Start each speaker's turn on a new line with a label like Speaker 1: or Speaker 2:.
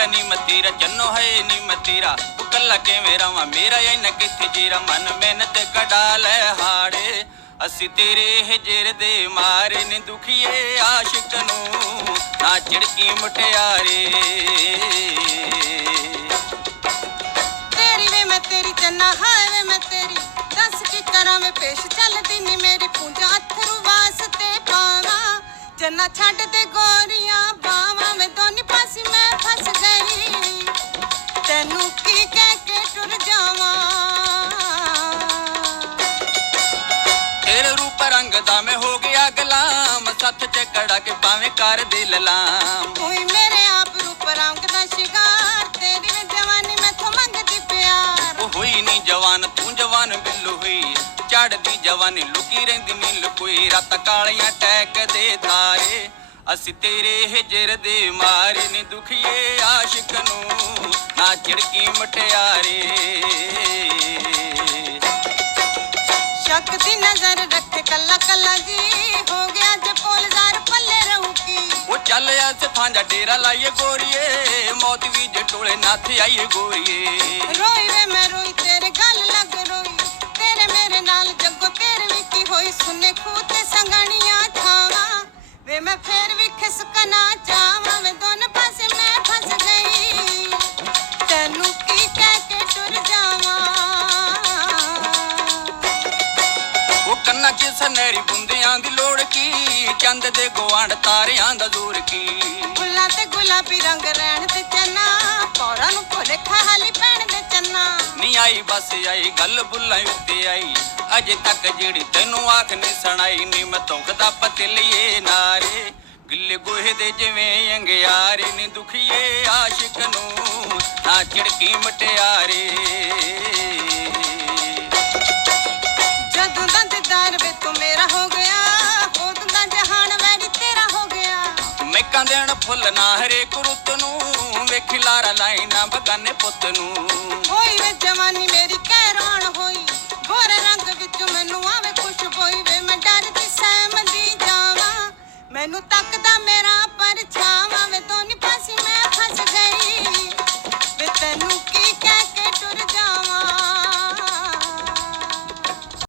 Speaker 1: ਜੰਨੋ ਹੈ ਨੀ ਮਤੀਰਾ। ਤੇਰਾ ਤੂੰ ਕੱਲਾ ਕਿਵੇਂ ਰਵਾਂ, ਮੇਰਾ ਇਹ ਕਿੱਥੇ ਜੀਰਾ। ਮਨ ਮਿਹਨਤ ਕਢਾ ਲੈ ਹਾੜੇ, ਅਸੀਂ ਤੇਰੇ ਹਿਜਰ ਦੇ ਮਾਰੇ ਨੇ ਦੁਖੀਏ ਆਸ਼ਿਕ ਨੂੰ। ਨਾ ਝਿੜਕੀ ਮੁਟਿਆਰੇ।
Speaker 2: ਤੇਰੀ ਵੇ ਮੈਂ ਤੇਰੀ ਚੰਨਾ ਹਾਏ ਵੇ ਮੈਂ ਤੇਰੀ। ਦੱਸ ਕੀ ਕਰਾਂ ਮੈਂ ਪੇਸ਼ ਚੱਲਦੀ ਨੀ ਮੇਰੀ ਪੂੰਝਾ। ਅਥਰੂ ਵਾਸਤੇ ਪਾਵਾਂ ਜੰਨਾ ਛੱਡ ਦੇ ਗੋਰੀਆਂ ਬਾਵਾਂ ਮੈਂ
Speaker 1: ਰੰਗ ਦਾ ਮੈਂ ਹੋ ਗਿਆ ਗੁਲਾਮ। ਸੱਤ ਚ ਕੜਾ ਕੇ ਪਾਵੇਂ ਕਰ ਦੇ ਲਲਾਮ
Speaker 2: ਹੋਈ ਮੇਰੇ ਆਪ ਰੂਪ ਰੰਗ ਦਾ ਸ਼ਿਕਾਰ। ਤੇਰੀ ਵੇ ਜਵਾਨੀ ਮੈਥੋਂ ਮੰਗਦੀ ਪਿਆਰ।
Speaker 1: ਉਹ ਹੋਈ ਨਹੀਂ ਜਵਾਨ ਤੂੰ ਜਵਾਨ ਬਿੱਲੂ ਹੋਈ। ਚੜਦੀ ਜਵਾਨੀ ਲੁਕੀ ਰਹਿੰਦੀ ਨੀ ਲੁਕੋਈ ਰਾਤ ਕਾਲੀਆਂ ਟੈਕ ਦੇ ਧਾਰੇ ਅਸੀਂ ਤੇਰੇ ਹਿਜਰ ਦੇ ਮਾਰੇ। ਨੀ ਦੁਖੀਏ ਆਸ਼ਿਕ ਨੂੰ ਨਾ ਝਿੜਕੀ ਮਟਿਆਰੇ।
Speaker 2: ਸ਼ੱਕ ਦੀ ਨਜ਼ਰ ਰੱਖੇ ਕੱਲਾ ਕੱਲਾ ਜੀ ਹੋ ਗਿਆ ਜੇ ਪੋਲਜ਼ਾਰ ਪੱਲੇ ਰਹੂ ਕੀ
Speaker 1: ਉਹ ਚੱਲ ਆ ਸਾਂਝਾ ਡੇਰਾ ਲਾਈਏ ਗੋਰੀਏ ਮੌਤ ਵੀ ਜੇ ਟੋਲੇ ਨਾਥ ਆਈਏ ਗੋਰੀਏ।
Speaker 2: ਰੋਈ ਵੇ ਮੈਂ ਰੋਈ ਤੇਰੇ ਗੱਲ ਲੱਗ ਰੋਈ। ਤੇਰੇ ਮੇਰੇ ਨਾਲ ਜੱਗੋ ਵੀ ਕੀ ਹੋਈ? ਸੁਨੇ ਖੂਹ ਤੇ ਸੰਗਣੀਆਂ ਥਾਵਾਂ। ਵੇ ਮੈਂ ਫੇਰ ਵੀ ਖਿਸਕਣਾ ਚਾਹਾਂ।
Speaker 1: ਸਨੇਰੀ ਬੁੰਦਿਆਂ ਦੀ ਲੋੜ ਕੀ? ਚੰਦ ਦੇ ਗਵਾਂਡ ਤਾਰਿਆਂ ਦਾ ਜ਼ੋਰ ਕੀ?
Speaker 2: ਫੁੱਲਾਂ ਤੇ ਗੁਲਾਬੀ ਰੰਗ ਰਹਿਣ ਤੇ ਚੰਨਾ ਪੌਰਾਂ ਨੂੰ ਭੁੱਲੇ ਖਾਲੀ ਪੈਣ ਦੇ ਚੰਨਾ।
Speaker 1: ਨੀ ਆਈ ਬਸ ਆਈ ਗੱਲ ਬੁੱਲਾਂ ਉੱਤੇ ਆਈ। ਅਜੇ ਤੱਕ ਜਿਹੜੀ ਤੈਨੂੰ ਆਖ ਨਹੀਂ ਸੁਣਾਈ ਨੀ ਮੈਂ ਧੁੱਖ ਦਾ ਪਤਲੀਏ ਨਾਰੇ। ਗਿੱਲੇ ਗੋਹੇ ਦੇ ਜਿਵੇਂ ਅੰਗਿਆਰੇ ਨੀ ਦੁਖੀਏ ਆਸ਼ਿਕ ਨੂੰ ਨਾ ਝਿੜਕੀ ਮਟਿਆਰੇ। ਵੇਖਾਂ ਫੁੱਲ ਨਾ, ਹਰੇਕ ਰੁੱਤ ਨੂੰ ਵੇਖੀ ਲਾਰਾ ਲਾਈਨਾ ਬਗਾਨੇ ਪੁੱਤ ਨੂੰ।
Speaker 2: ਹੋਈ ਵੇ ਜਵਾਨੀ ਮੇਰੀ ਕਹਿਰਾਨ ਹੋਈ, ਗੋਰੇ ਰੰਗ ਵਿੱਚ ਮੈਨੂੰ ਆਵੇ ਖੁਸ਼ਬੋਈ ਵੇ, ਮੈਂ ਡਰ ਦੀ ਸਹਿਮ ਦੀ ਜਾਵਾਂ, ਮੈਨੂੰ ਤੱਕਦਾ ਮੇਰਾ ਪਰਛਾਵਾਂ ਵੇ, ਦੋਨੀ ਫਾਸੀ ਮੈਂ ਫਸ ਗਈ। ਵੇ ਤੈਨੂੰ ਕੀ ਕਹਿ